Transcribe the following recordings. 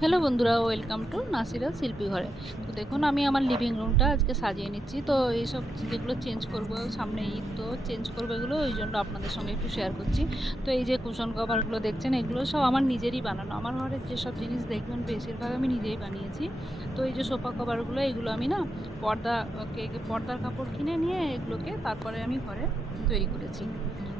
Hello বন্ধুরা, welcome to Nasira শিল্পী ঘরে। তো দেখুন, আমি আমার লিভিং রুমটা আজকে সাজিয়ে নিচ্ছি। তো এইসব যেগুলো চেঞ্জ করব সামনে ঈদ, তো চেঞ্জ করব এগুলো, ওই জন্য আপনাদের সঙ্গে একটু শেয়ার করছি। তো এই যে কুশন কভারগুলো দেখছেন, এগুলো সব আমার নিজেরই বানানো। আমার ঘরের যেসব জিনিস দেখবেন, বেশিরভাগ আমি নিজেই বানিয়েছি। তো এই যে সোফা কভারগুলো এগুলো আমি না পর্দা পর্দার কাপড় কিনে নিয়ে এগুলোকে তারপরে আমি ঘরে তৈরি করেছি।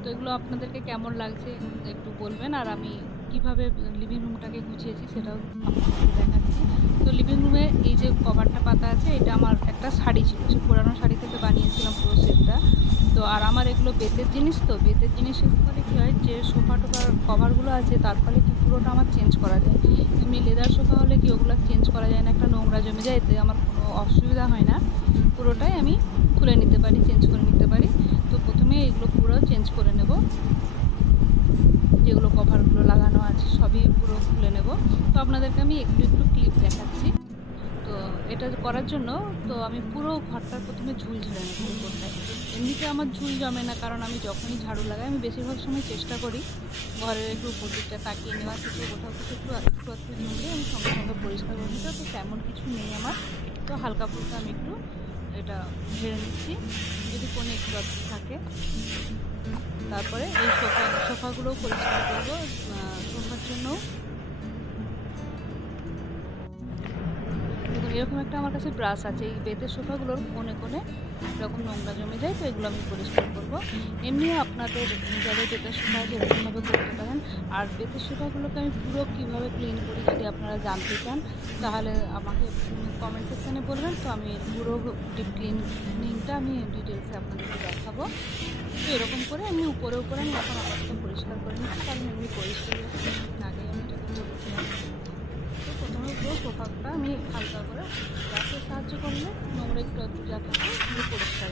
তো এগুলো আপনাদেরকে কেমন লাগছে একটু বলবেন? আর আমি কীভাবে লিভিং রুমটাকে গুছিয়েছি সেটাও আপনাদের দেখাচ্ছি। তো লিভিং রুমে এই যে কভারটা পাতা আছে, এটা আমার একটা শাড়ি ছিল। সে পুরানো শাড়ি থেকে বানিয়েছিলাম পুরো সেটটা। তো আর আমার এগুলো বেতের জিনিস তো, বেতের জিনিসের ফলে কী হয় যে সোফা টোফার কভারগুলো আছে, তার ফলে কি পুরোটা আমার চেঞ্জ করা যায়? এমনি লেদার সোফা হলে কি ওগুলো চেঞ্জ করা যায় না? একটা নোংরা জমে যায়, এতে আমার কোনো অসুবিধা হয় না। পুরোটাই আমি খুলে নিতে পারি, চেঞ্জ করে নিতে পারি। তো প্রথমে এগুলো চেঞ্জ করে নেব। যেগুলো কভারগুলো লাগানো আছে, সবই পুরো খুলে নেব। তো আপনাদেরকে আমি একটু একটু ক্লিপ দেখাচ্ছি। তো এটা করার জন্য তো আমি পুরো ঘরটার প্রথমে ঝুল ঝেড়ে নেব উপরটায়। এমনিতে আমার ঝুল জমে না, কারণ আমি যখনই ঝাড়ু লাগাই, আমি বেশিরভাগ সময় চেষ্টা করি ঘরের একটু উপর দিকটা তাকিয়ে নেওয়া কিছু কোথাও কিছু একটু একটু একটু ঝুললে আমি সঙ্গে সঙ্গে পরিষ্কার করে নিতে তো তেমন কিছু নেই আমার। তো হালকা ফুলকা আমি একটু ঝেড়ে নিচ্ছি যদি কোনো একটু থাকে। তারপরে এই সোফা সোফাগুলোও পরিষ্কার করব সোফার জন্য এরকম একটা আমার কাছে ব্রাশ আছে। এই বেতের সোফাগুলোর কোণে কোণে এরকম নোংরা জমে যায়, তো এগুলো আমি পরিষ্কার করব। এমনি আপনাদের যাদের বেতের সোফা আছে এরকমভাবে করতে পারেন। আর বেতের সোফাগুলোকে আমি পুরো কীভাবে ক্লিন করি যদি আপনারা জানতে চান, তাহলে আমাকে কমেন্ট সেকশানে বলবেন। তো আমি পুরো ডিপ ক্লিনিংটা আমি ডিটেলসে আপনাদেরকে দেখাবো। তো এরকম করে আমি উপরে উপরে আমি এখন আপাতত পরিষ্কার করে নিচ্ছি কারণ এমনি পরিষ্কার হয়েছে কিছুদিন আগে আমি এটাকে করেছিলাম তো প্রথমে পুরো সোফাটা আমি হালকা করে গ্লাসের সাহায্য করলে নোংরা একটু একটু থাকে পরিষ্কার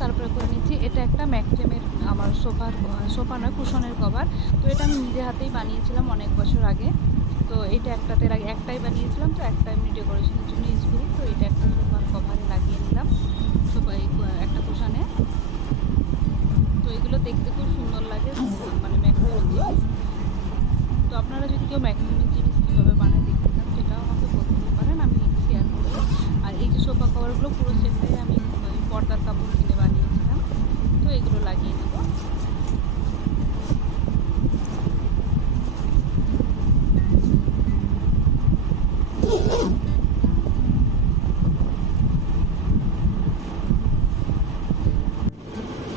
তারপরে করে নিচ্ছি। এটা একটা ম্যাকফ্রেমের আমার সোফার সোফা নয়, কুশনের কভার। তো এটা আমি নিজে হাতেই বানিয়েছিলাম অনেক বছর আগে। তো এটা একটাতে আগে একটাই বানিয়েছিলাম, তো একটা এমনি ডেকোরেশনের জন্য ইউজ করি তো এটা একটা সোফার কভারে লাগিয়ে নিলাম, সোফা একটা কুশনে। তো এগুলো দেখতে খুব সুন্দর লাগে মানে ম্যাকফ্রেমের জিনিস। তো আপনারা যদি কেউ ম্যাকফ্রেমের জিনিস কীভাবে বানায় দেখতে চান সেটাও আমাকে বলতে পারেন আমি শেয়ার করব আর এই যে সোফা কভারগুলো পুরো সেটটাই আমি ওই পর্দার কাপড় কিনে বানিয়েছিলাম তো এগুলো লাগিয়ে নেব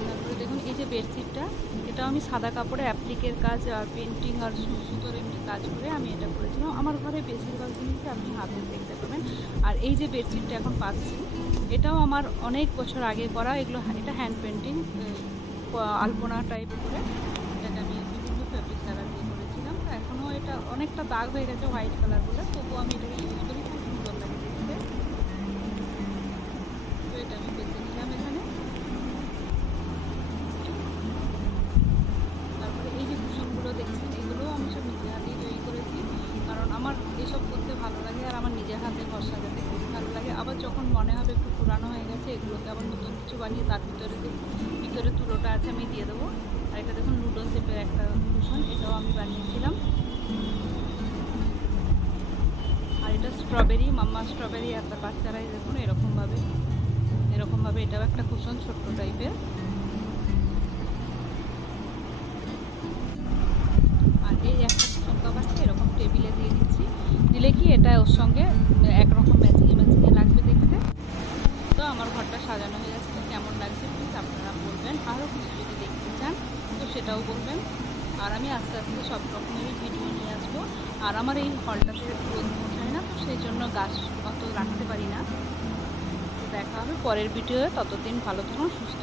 তারপরে দেখুন এই যে বেডশিটটা এটা আমি সাদা কাপড়ে অ্যাপ্লিকের কাজ আর পেন্টিং আর সুতোর এমনি কাজ করে আমি এটা করেছিলাম। আমার ঘরে বেশিরভাগ জিনিসই আপনি হাতে দেখতে পাবেন। আর এই যে বেডশিটটা এখন পাচ্ছি, এটাও আমার অনেক বছর আগে করা। এগুলো এটা হ্যান্ড পেন্টিং আলপনা টাইপ করে। এটাকে আমি বিভিন্ন ফেব্রিক কালার দিয়ে করেছিলাম। এখনও এটা অনেকটা দাগ হয়ে গেছে হোয়াইট কালার বলে, তবুও আমি এটাকে ইউজ করি খুব সুন্দর লাগে দেখতে তো এটা আমি পেতে নিলাম এখানে তারপরে এই যে কুশনগুলো দেখছেন এগুলোও আমি সব নিজে হাতেই তৈরি করেছি কারণ আমার এসব করতে ভালো লাগে আর আমার নিজের হাতে ঘর সাজাতে খুব ভালো লাগে। আবার যখন মনে হবে একটু পুরানো হয়ে গেছে, এগুলোকে আবার নতুন কিছু বানিয়ে তার ভিতরে যে ভিতরে তুলোটা আছে আমি দিয়ে দেবো। আর এটা দেখুন লুডো শেপের একটা কুশন, এটাও আমি বানিয়েছিলাম। আর এটা স্ট্রবেরি মাম্মা স্ট্রবেরি, আর বাচ্চারাই দেখুন এরকমভাবে এরকমভাবে এটাও একটা কুশন, ছোট্ট টাইপের আর এই একটা কুশন কভারটা এরকম টেবিলে দিয়ে দিচ্ছি এটা ওর সঙ্গে, একরকম ম্যাচিংয়ে ম্যাচিংয়ে লাগবে দেখতে। তো আমার ঘরটা সাজানো হয়ে গেছে, তো কেমন লাগছে প্লিজ আপনারা বলবেন। আরও কিছু যদি দেখতে চান, তো সেটাও বলবেন। আর আমি আস্তে আস্তে সব রকমেরই ভিডিও নিয়ে আসব। আর আমার এই হলটাতে রোদ পৌঁছায় না, তো সেই জন্য গাছ অত রাখতে পারি না। দেখা হবে পরের ভিডিওয়ে ততদিন ভালো থাকুন সুস্থ